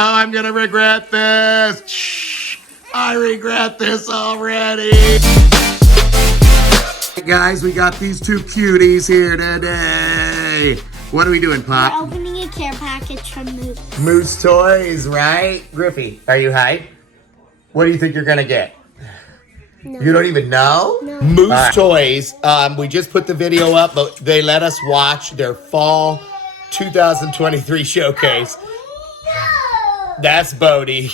I'm gonna regret this. Shh, I regret this already. Hey guys, we got these two cuties here today. What are we doing, Pop? We're opening a care package from Moose. Moose Toys, right? Griffey, are you hyped? What do you think you're gonna get? No. You don't even know? No. Moose Toys, we just put the video up, but they let us watch their fall 2023 showcase. No. That's Bodie.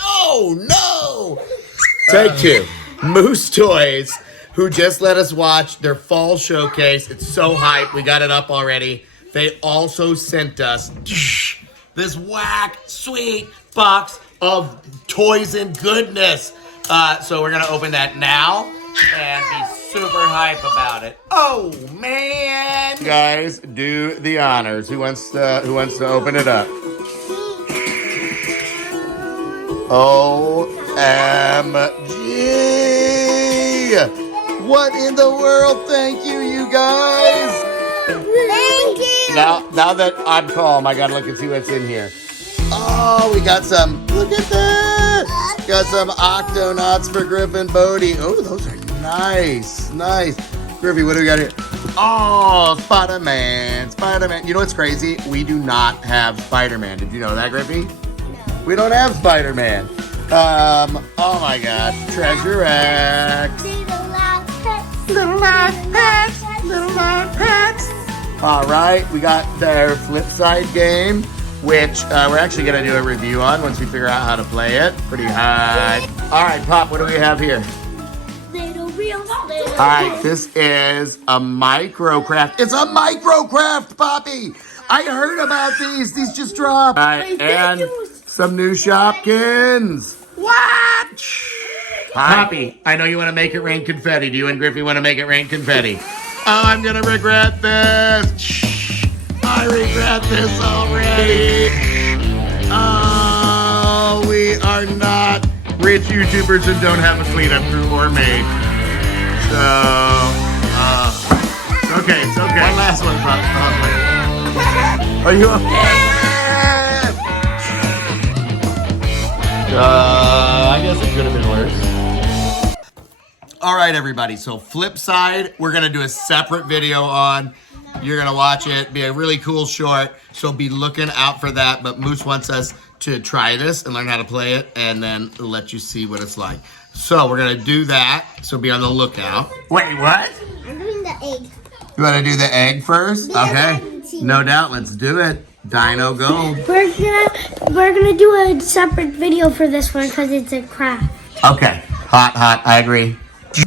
Oh no! Take two. Moose Toys, who just let us watch their fall showcase. It's so hype. We got it up already. They also sent us this whack, sweet box of toys and goodness. So we're gonna open that now and be super hype about it. Oh man! Guys, do the honors. Who wants to open it up? OMG! What in the world? Thank you, you guys. Thank you. Now that I'm calm, I gotta look and see what's in here. Oh, we got some. Look at that. Got some Octonauts for Griff and Bodie. Oh, those are nice. Griffey, what do we got here? Oh, Spider-Man. You know what's crazy? We do not have Spider-Man. Did you know that, Griffey? We don't have Spider-Man. Oh my God. Treasure X. Little life pets. All right, we got their flip side game, which we're actually gonna do a review on once we figure out how to play it. Pretty high. All right, Pop, what do we have here? All right, this is a microcraft. It's a microcraft, Poppy. I heard about these. These just dropped. All right, and some new Shopkins. What? Poppy, I know you want to make it rain confetti. Do you and Griffey want to make it rain confetti? I'm going to regret this. Shh, I regret this already. Oh, we are not rich YouTubers and don't have a cleanup crew or maid. So, okay, it's okay. One last one, Pop. Are you okay? I guess it could have been worse. All right, everybody. So flip side, we're going to do a separate video on. You're going to watch it. Be a really cool short. So be looking out for that. But Moose wants us to try this and learn how to play it and then let you see what it's like. So we're going to do that. So be on the lookout. Wait, what? I'm doing the egg. You want to do the egg first? Yeah, Okay. No doubt. Let's do it. Dino Gold. We're gonna do a separate video for this one because it's a craft. Okay. Hot. I agree.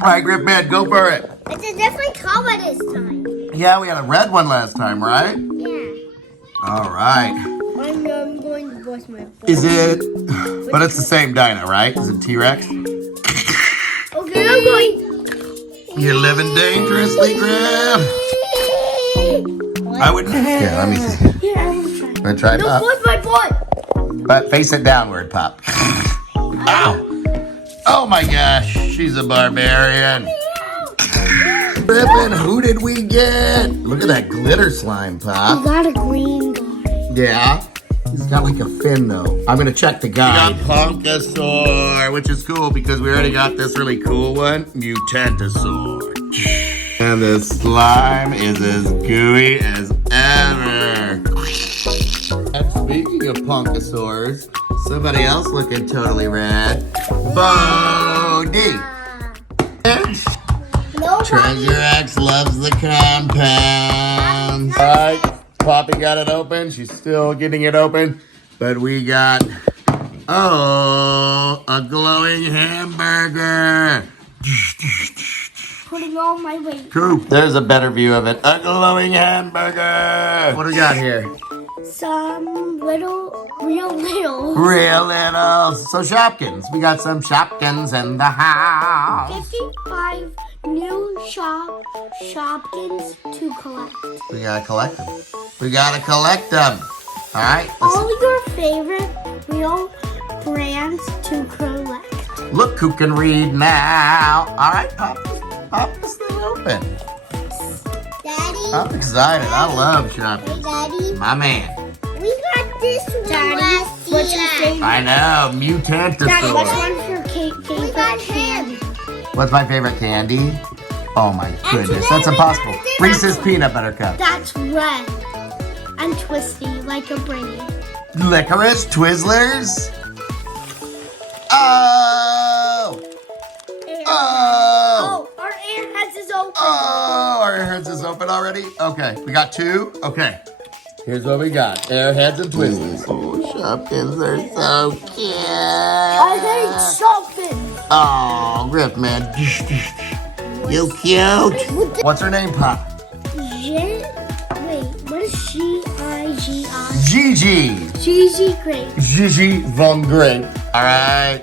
All right, Grip Man, go for it. It's a different color this time. Yeah, we had a red one last time, right? Yeah. All right. I'm going to voice my voice. Is it? But it's the same dino, right? Is it T-Rex? Okay, I'm going. You're living dangerously, Griff. I would. Here, let me see. Here, I'm gonna try. I'm gonna try. No, voice my boy. But face it downward, Pop. Ow. Oh my gosh, she's a barbarian. Griffin, who did we get? Look at that glitter slime, Pop. I got a green guy. Yeah. He's got like a fin though. I'm gonna check the guide. We got Punkasaur, which is cool because we already got this really cool one, Mutantosaur. And the slime is as gooey as ever. And speaking of Punkasaurs, somebody else looking totally rad. Bodie. Treasure X loves the compound. All right, Poppy got it open. She's still getting it open. But we got, a glowing hamburger. Putting all my weight. Cool. There's a better view of it. A glowing hamburger. What do we got here? Some real little. Real little. So Shopkins. We got some Shopkins in the house. 55 new Shopkins to collect. We gotta collect them. All right. All your favorite real brands to collect. Look who can read now. All right, pop this thing open. Daddy. I'm excited. I love shopping. Hey, Daddy. My man. We got this favorite. I know, mutant Dad, what's dinosaur. one of your favorite candy? What's my favorite candy? Oh my goodness, today that's we impossible. gotta do Reese's that. peanut butter cup. That's red and twisty like a brain. Licorice Twizzlers. Oh! Oh! Our air has is open. Oh, our airheads is open already? Okay, we got 2. Okay. Here's what we got. Airheads and Twizzlers. Oh, Shopkins are so cute. I hate something. Oh, Griff, man. You cute. What's her name, Pop? Wait, what is G-I-G-I? Gigi. Gigi Grape. Gigi von Grape. All right.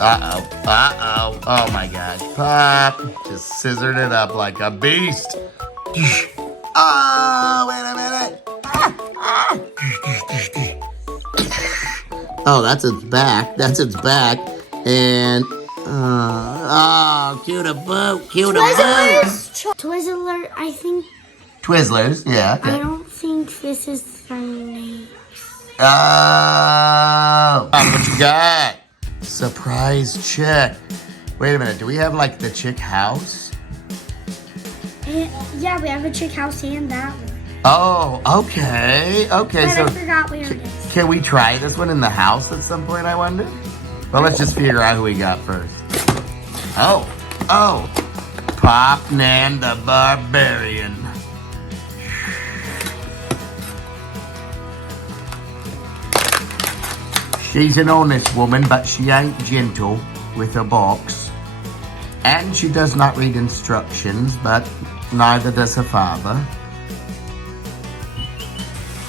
Uh-oh. Uh-oh. Oh, my gosh. Pop just scissored it up like a beast. Oh, wait a minute. Oh, that's its back. That's its back. And, oh, cute a boot. Cute a boot. Twizzler, I think. Twizzlers, yeah. I Okay. don't think this is their name. Oh, what you got? Surprise chick. Wait a minute. Do we have like the chick house? Yeah, we have a chick house and that one. Oh, okay. Okay, But I so forgot where it is. can we try this one in the house at some point, I wonder? Well, let's just figure out who we got first. Oh, Pop Nan the Barbarian. She's an honest woman, but she ain't gentle with a box. And she does not read instructions, but neither does her father.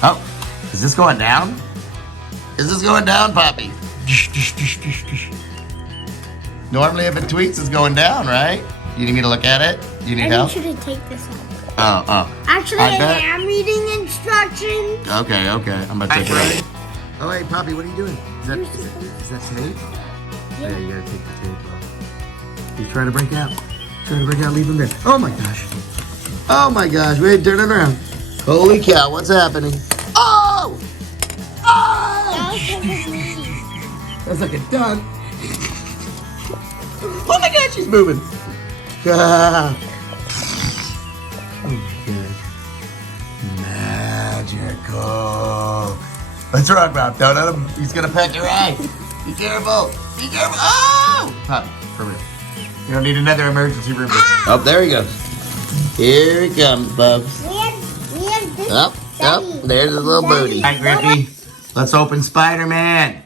Oh, is this going down? Is this going down, Poppy? Normally if it tweets, it's going down, right? You need me to look at it? You need I help? need you to take this off. Oh. Actually, I I bet. am reading instructions. Okay. I'm gonna take it out. Oh, hey, Poppy, what are you doing? Is that tape? Yeah, you gotta take the tape off. He's trying to break out. Leave him there. Oh my gosh. Wait, turn it around. Holy cow, what's happening? Oh! That's like a duck. Oh my gosh, she's moving. Ah. Oh, good. Magical. What's wrong, Rob? Don't let him. He's gonna peck your eye. Be careful. Oh! Poppy, for real. You don't need another emergency room. Oh, there he goes. Here he comes, Bubs. Oh, there's his little booty. Hi, Griffey. Let's open Spider-Man.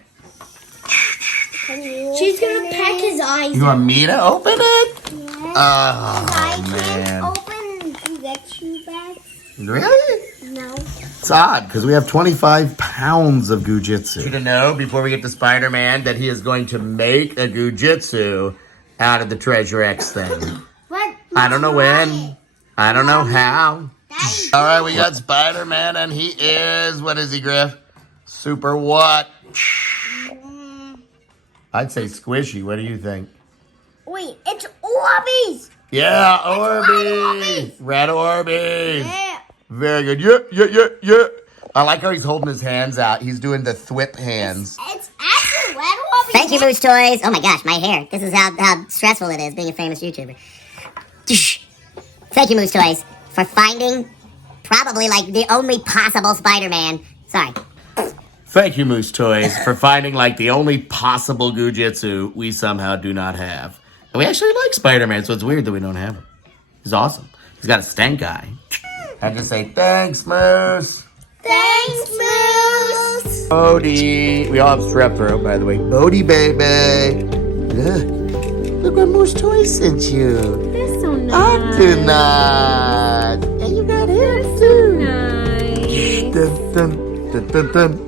She's gonna peck his eyes. You want me to open it? Oh, I man. can't open and get you back. Really? No. It's odd because we have 25 pounds of Goojitzu. You to know before we get to Spider-Man that he is going to make a Goojitzu out of the Treasure X thing. What? I don't know when. I don't know how. All right, we got Spider-Man and he is, what is he, Griff? Super what? I'd say squishy. What do you think? Wait, it's Orbeez. Yeah, Orbeez. Red Orbeez. Yeah. Very good. Yeah. I like how he's holding his hands out. He's doing the thwip hands. It's actually Red Orbeez. Thank you, Moose Toys. Oh my gosh, my hair. This is how stressful it is being a famous YouTuber. Thank you, Moose Toys, for finding probably like the only possible Spider-Man. Sorry. Thank you, Moose Toys, for finding like the only possible Goojitsu we somehow do not have. And we actually like Spider-Man, so it's weird that we don't have him. He's awesome. He's got a stank eye. I just say thanks, Moose. Thanks, Moose. Bodie. We all have strep throat, by the way. Bodie, baby. Look what Moose Toys sent you. They're so nice. Octonaut. And you got him too. Nice. Dun, dun, dun, dun, dun.